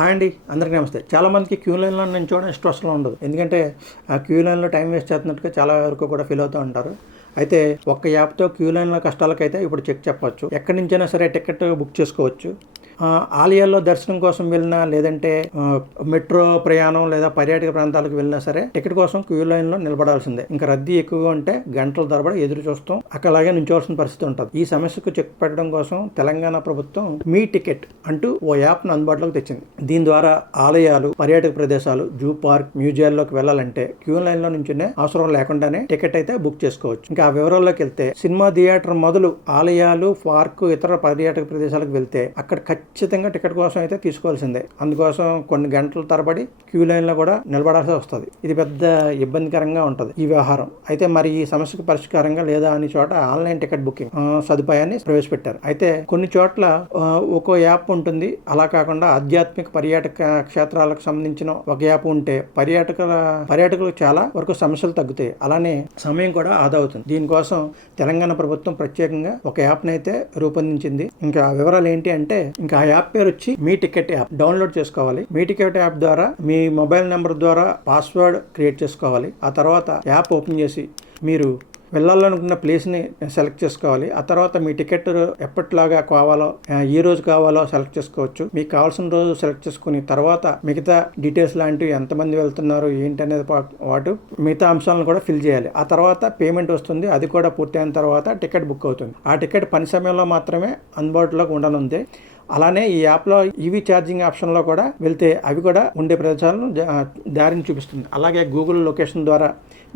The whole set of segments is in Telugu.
హాయ్ అండి అందరికీ నమస్తే. చాలామందికి క్యూ లైన్లో నించోవడం ఇష్టం అసలు ఉండదు. ఎందుకంటే ఆ క్యూ లైన్లో టైం వేస్ట్ చేస్తున్నట్టుగా చాలా వరకు కూడా ఫీల్ అవుతూ ఉంటారు. అయితే ఒక్క యాప్తో క్యూ లైన్లో కష్టాలకైతే ఇప్పుడు చెక్ చెప్పవచ్చు. ఎక్కడి నుంచైనా సరే టికెట్ బుక్ చేసుకోవచ్చు. ఆలయాల్లో దర్శనం కోసం వెళ్ళినా లేదంటే మెట్రో ప్రయాణం లేదా పర్యాటక ప్రాంతాలకు వెళ్ళినా సరే టికెట్ కోసం క్యూ లైన్లో నిలబడాల్సిందే. ఇంకా రద్దీ ఎక్కువగా ఉంటే గంటల ధరబడి ఎదురు చూస్తాం అక్కడ అలాగే నుంచోవాల్సిన పరిస్థితి ఉంటుంది. ఈ సమస్యకు చెక్ పెట్టడం కోసం తెలంగాణ ప్రభుత్వం మీ టికెట్ అంటూ ఓ యాప్ను అందుబాటులోకి తెచ్చింది. దీని ద్వారా ఆలయాలు పర్యాటక ప్రదేశాలు జూ పార్క్ మ్యూజియాల్లోకి వెళ్ళాలంటే క్యూ లైన్లో నుంచినే అవసరం లేకుండానే టికెట్ అయితే బుక్ చేసుకోవచ్చు. ఇంకా ఆ వివరాల్లోకి వెళ్తే సినిమా థియేటర్ మొదలు ఆలయాలు పార్కు ఇతర పర్యాటక ప్రదేశాలకు వెళ్తే అక్కడ ఖచ్చితంగా టికెట్ కోసం అయితే తీసుకోవాల్సిందే. అందుకోసం కొన్ని గంటల తరబడి క్యూ లైన్లో కూడా నిలబడాల్సి వస్తుంది. ఇది పెద్ద ఇబ్బందికరంగా ఉంటుంది ఈ వ్యవహారం. అయితే మరి ఈ సమస్యకు పరిష్కారంగా లేదా అని చోట ఆన్లైన్ టికెట్ బుకింగ్ సదుపాయాన్ని ప్రవేశపెట్టారు. అయితే కొన్ని చోట్ల ఆ, ఒక్కో యాప్ ఉంటుంది. అలా కాకుండా ఆధ్యాత్మిక పర్యాటక క్షేత్రాలకు సంబంధించిన ఒక యాప్ ఉంటే పర్యాటకుల పర్యాటకులకు చాలా వరకు సమస్యలు తగ్గుతాయి. అలానే సమయం కూడా ఆదా అవుతుంది. దీనికోసం తెలంగాణ ప్రభుత్వం ప్రత్యేకంగా ఒక యాప్ని అయితే రూపొందించింది. ఇంకా వివరాలు ఏంటి అంటే ఇంకా ఆ యాప్ పేరు వచ్చి మీ టికెట్ యాప్. డౌన్లోడ్ చేసుకోవాలి. మీ టికెట్ యాప్ ద్వారా మీ మొబైల్ నెంబర్ ద్వారా పాస్వర్డ్ క్రియేట్ చేసుకోవాలి. ఆ తర్వాత యాప్ ఓపెన్ చేసి మీరు వెళ్ళాలనుకున్న ప్లేస్ని సెలెక్ట్ చేసుకోవాలి. ఆ తర్వాత మీ టికెట్ ఎప్పటిలాగా కావాలో ఏ రోజు కావాలో సెలెక్ట్ చేసుకోవచ్చు. మీకు కావాల్సిన రోజు సెలెక్ట్ చేసుకుని తర్వాత మిగతా డీటెయిల్స్ లాంటివి ఎంతమంది వెళ్తున్నారు ఏంటి అనేది వాటి మిగతా అంశాలను కూడా ఫిల్ చేయాలి. ఆ తర్వాత పేమెంట్ వస్తుంది అది కూడా పూర్తయిన తర్వాత టికెట్ బుక్ అవుతుంది. ఆ టికెట్ పని సమయంలో మాత్రమే అందుబాటులోకి ఉండనుంది. అలానే ఈ యాప్లో ఈవీ ఛార్జింగ్ ఆప్షన్లో కూడా వెళ్తే అవి కూడా ఉండే ప్రదేశాలను దారిని చూపిస్తుంది. అలాగే గూగుల్ లొకేషన్ ద్వారా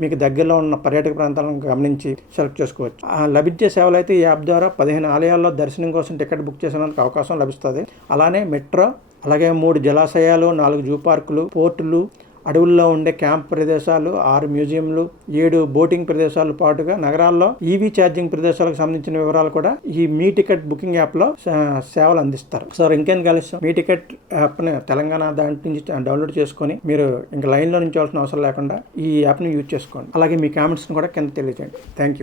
మీకు దగ్గరలో ఉన్న పర్యాటక ప్రాంతాలను గమనించి సెలెక్ట్ చేసుకోవచ్చు. లభించే సేవలు అయితే ఈ యాప్ ద్వారా పదిహేను ఆలయాల్లో దర్శనం కోసం టికెట్ బుక్ చేసేందుకు అవకాశం లభిస్తుంది. అలానే మెట్రో అలాగే మూడు జలాశయాలు నాలుగు జూ పార్కులు పోర్టులు అడవుల్లో ఉండే క్యాంప్ ప్రదేశాలు ఆరు మ్యూజియంలు ఏడు బోటింగ్ ప్రదేశాలు పాటుగా నగరాల్లో ఈవీ ఛార్జింగ్ ప్రదేశాలకు సంబంధించిన వివరాలు కూడా ఈ మీ టికెట్ బుకింగ్ యాప్లో సేవలు అందిస్తారు. సార్ ఇంకేం కలిసి మీ టికెట్ యాప్ని తెలంగాణ దాంట్ నుంచి డౌన్లోడ్ చేసుకొని మీరు ఇంకా లైన్లో నుంచి అవసరం లేకుండా ఈ యాప్ని యూజ్ చేసుకోండి. అలాగే మీ కామెంట్స్ని కూడా కింద తెలియజేయండి. Thank you